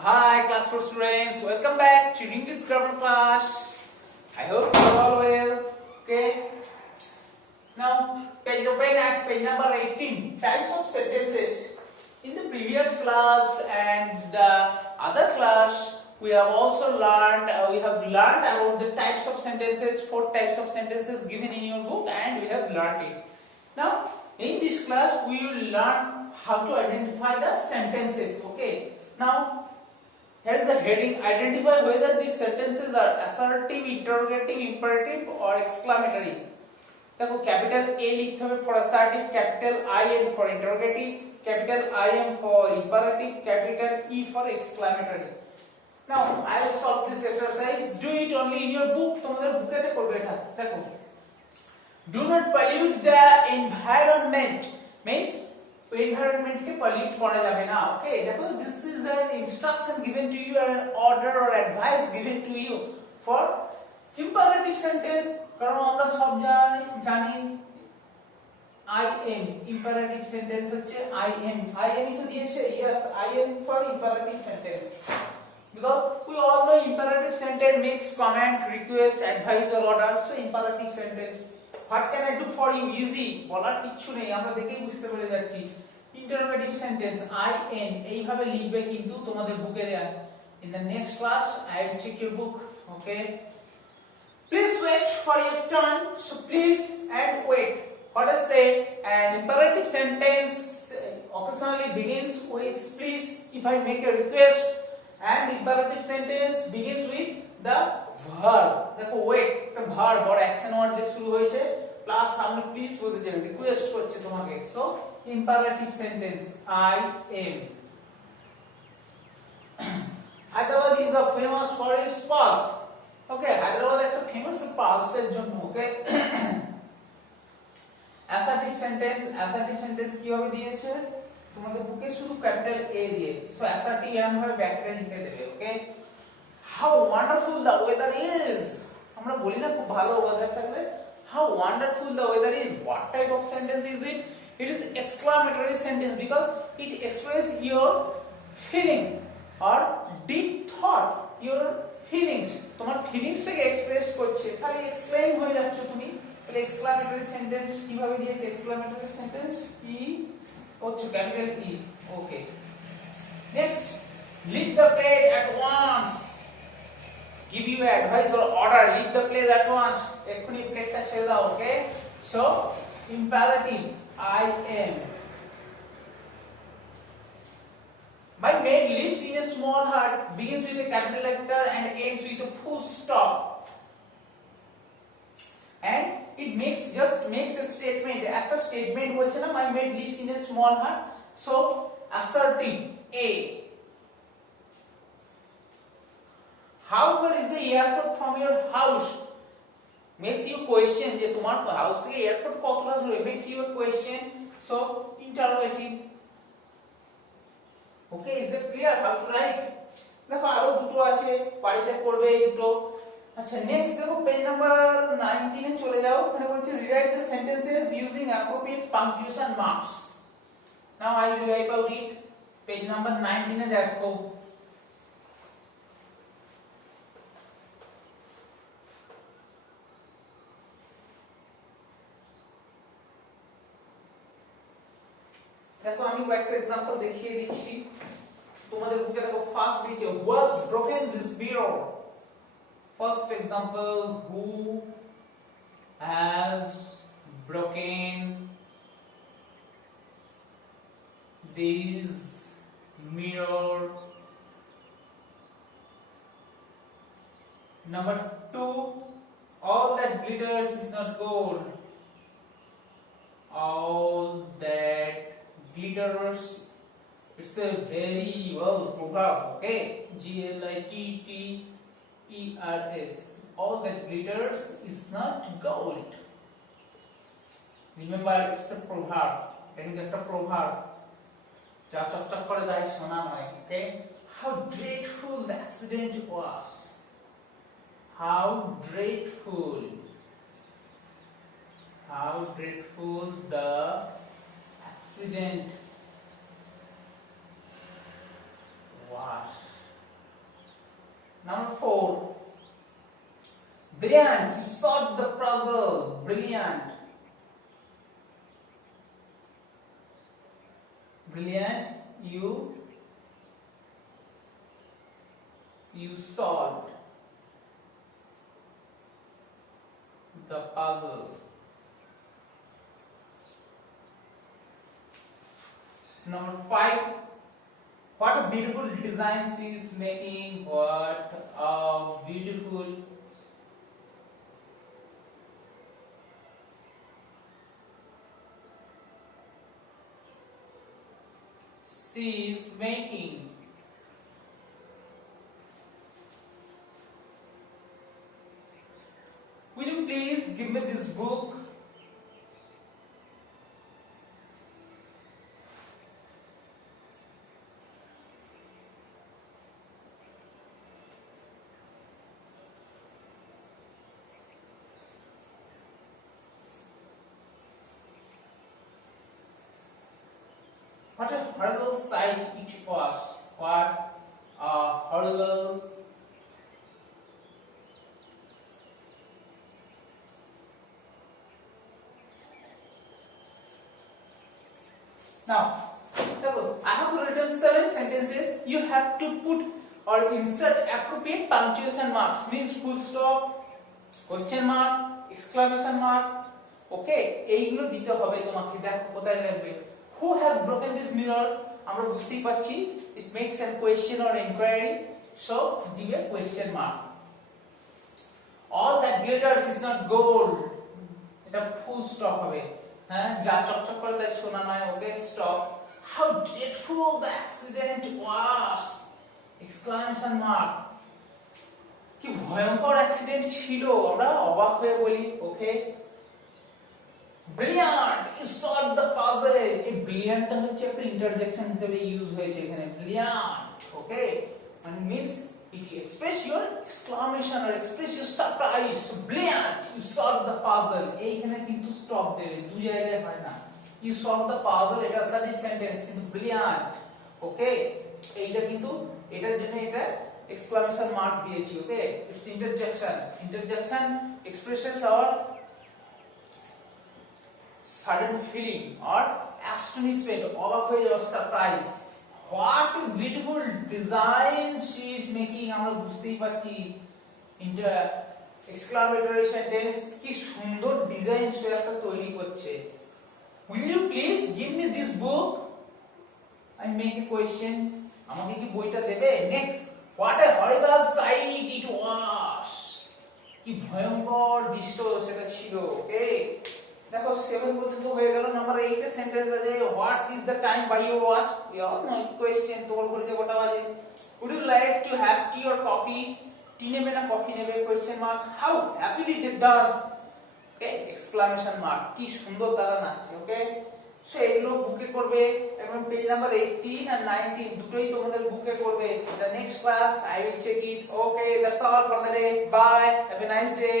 Hi, class 4 students. Welcome back to English grammar class. I hope you are all well. Okay. Now, page open at page number 18. Types of sentences. In the previous class and the other class, we have also learned. About the types of sentences. 4 types of sentences given in your book, and we have learned it. Now, in this class, we will learn how to identify the sentences. Okay. Now, here is the heading. Identify whether these sentences are assertive, interrogative, imperative or exclamatory. देखो capital A लिखते हुए for assertive, capital IN for interrogative, capital IM for imperative, capital E for exclamatory. Now I will solve this exercise. Do it only in your book. তোমাদের বুকেতে করবে এটা। দেখো, do not pollute the environment means environment के pollute करा जाबे ना. Okay, देखो, this is an instruction given to you, an order or advice given to you for imperative sentence. কারণ আমরা সব জানি IM imperative sentence হচ্ছে IM তো দিয়েছে. Yes, IM for imperative sentence, because we all know imperative sentence makes command, request, advice or order. So imperative sentence. What can I do for you? Easy. বলার কিছু নেই, আমরা দেখেই বুঝতে পেরে যাচ্ছি. Interrogative sentence IN এইভাবে লিখবে কিন্তু তোমাদের বুকে দেয়া. In the next class I will check your book. Okay, please wait for your turn. So please and wait. What does say? An imperative sentence occasionally begins with please if I make a request, and imperative sentence begins with the verb. দেখো wait একটা verb or action word দিয়ে শুরু হয়েছে, প্লাস সামনে প্লিজ বসেছে, রিকোয়েস্ট করছে তোমাকে. So imperative sentence I am. Hyderabad is a famous for its pulse. Okay, Hyderabad একটা ফেমাস পালসের জন্য. ওকে, assertive sentence কিভাবে দিয়েছে তোমাদের বুকে? শুধু ক্যাপিটাল A দিয়ে. সো assertive এরকম ভাবে ব্র্যাকেটে লিখে দেবে. ওকে, how wonderful the weather is. আমরা বলি না খুব ভালো ওয়েদার থাকলে, how wonderful the weather is. What type of sentence is it? It is exclamatory sentence because it expresses your feeling or deep thought, your feelings. তোমার ফিলিংস থেকে এক্সপ্রেস করছে, তাহলে এক্সক্লেম হয়ে যাচ্ছে তুমি. তাহলে এক্সক্লামেটরি সেন্টেন্স কিভাবে দিয়েছে? এক্সক্লামেটরি সেন্টেন্স ই হচ্ছে ক্যাপিটাল ই. ওকে, next, leave the plate at once. Give you advice or order, leave the place at once. এক্ষুনি প্লেটটা ছেড়ে দাও. ওকে, so imperative I am. My maid lives in a small hut, begins with a capital letter and ends with a full stop. And it makes a statement. After statement বলছে না, my maid lives in a small hut. So assertive A. How far is the airport from your house? Makes you question যে তোমার হাউস থেকে এয়ারপোর্ট কতটা দূরে. Makes you a question. So interrogative. Okay, is it clear how to write? দেখো আরো দুটো আছে, বাড়িতে করবে এই দুটো. আচ্ছা, নেক্সট দেখো পেজ নাম্বার 19 এ চলে যাও. এখানে বলছে rewrite the sentences using appropriate punctuation marks. Now I will write out it. Page number 19 এ দেখো. দেখো আমি কয়েকটা एग्जांपल দেখিয়ে দিচ্ছি তোমাদের বুকে. দেখো ফার্স্ট দিয়েছে was broken this mirror. First example, who has broken this mirror. Number 2, all that glitters is not gold. All that glitters, it's a very well proverb. Okay, GLITTERS. All that glitters is not gold. Remember, it's a proverb. It's a proverb. যা চকচক করে যায় সোনা নয়. Okay, how dreadful the accident was. How dreadful the accident was. Number 4. Brilliant, you solved the puzzle. Brilliant. Brilliant, you solved the puzzle. Number 5. What a beautiful design she is making. What a beautiful she is making. Will you please give me this book? What a horrible sight it was. What a horrible Now, I have written 7 sentences. You have to put or insert appropriate punctuation marks. Means full stop, question mark, exclamation mark. Okay, এইগুলো দিতে হবে তোমাকে। দেখো কোথায় লাগবে। Who has broken this mirror? আমরা বুঝতেই পারছি it makes a question or inquiry, so give a question mark. All that glitters is not gold. এটা full stop হবে। হ্যাঁ, যা চকচক করে তাই সোনা নয়। ওকে, stop. How dreadful the accident was! Exclamation mark. কি ভয়ঙ্কর অ্যাক্সিডেন্ট ছিল, আমরা অবাক হয়ে বলি। ওকে, brilliant, you solved the puzzle. এই brilliant টা হচ্ছে একটা ইন্টারজেকশন হিসেবে ইউজ হয়েছে এখানে। brilliant, ওকে, মানে means it express your exclamation or express your surprise. So brilliant, you solved the puzzle. এইখানে কিন্তু স্টপ দেবে, দুই জায়গায় হয় না। you solved the puzzle, এটা সাবজেক্ট সেন্টেন্স, কিন্তু brilliant, ওকে, এইটা কিন্তু এটার জন্য এটা এক্সক্লামেশন মার্ক দিয়েছি। ওকে, it's interjection expresses our sudden feeling or astonishment, অবাক হয়ে যাওয়া, surprise. What a beautiful design she is making, আমরা বুঝতেই পারছি exclamatory sentence, কি সুন্দর ডিজাইন সে একটা তৈরি করছে। Will you please give me this book? I make a question, আমাকে কি বইটা দেবে? Next, what a horrible sight it was, কি ভয়ঙ্কর দৃশ্য সেটা ছিল। ওকে, দেখো 7 পর্যন্ত হয়ে গেল। নাম্বার 8 এর সেন্টেন্স আছে, what is the time by your watch? Your no question, তোমার ঘড়িতে কটা বাজে? Would you like to have tea or coffee? Tea নেবে না কফি নেবে? Question mark. How happily they dance? Okay, exclamation mark, কি সুন্দর তারা নাচছে। ওকে, সো এগুলো বুকে করবে এবং পেজ নাম্বার 18 আর 19 দুটোই তোমাদের বুকে করবে। The next class I will check it. Okay, that's all for the day. Bye, have a nice day.